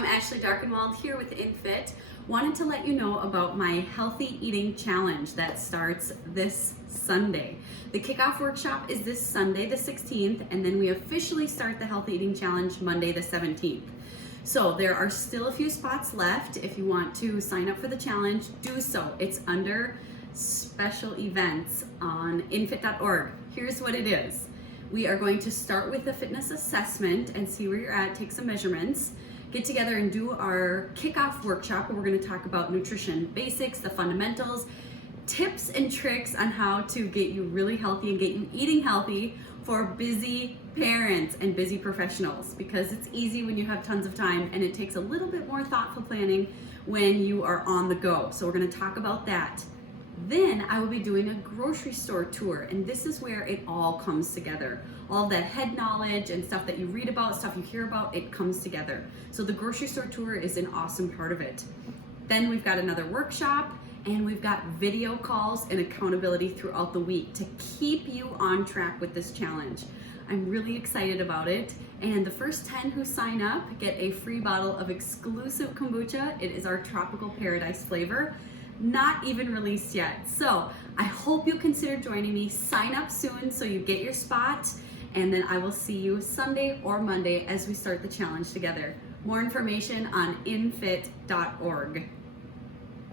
I'm Ashley Darkenwald here with inFIT. Wanted to let you know about my healthy eating challenge that starts this Sunday. The kickoff workshop is this Sunday the 16th, and then we officially start the healthy eating challenge Monday the 17th. So there are still a few spots left. If you want to sign up for the challenge, do so. It's under special events on inFIT.org. Here's what it is. We are going to start with a fitness assessment and see where you're at, take some measurements, get together and do our kickoff workshop where we're going to talk about nutrition basics, the fundamentals, tips and tricks on how to get you really healthy and get you eating healthy for busy parents and busy professionals, because it's easy when you have tons of time and it takes a little bit more thoughtful planning when you are on the go. So we're going to talk about that. Then I will be doing a grocery store tour, and this is where it all comes together. All that head knowledge and stuff that you read about, stuff you hear about, it comes together. So the grocery store tour is an awesome part of it. Then we've got another workshop, and we've got video calls and accountability throughout the week to keep you on track with this challenge. I'm really excited about it, and the first 10 who sign up get a free bottle of exclusive kombucha. It is our Tropical Paradise flavor. Not even released yet. So I hope you consider joining me. Sign up soon so you get your spot, and then I will see you Sunday or Monday as we start the challenge together. More information on inFIT.org.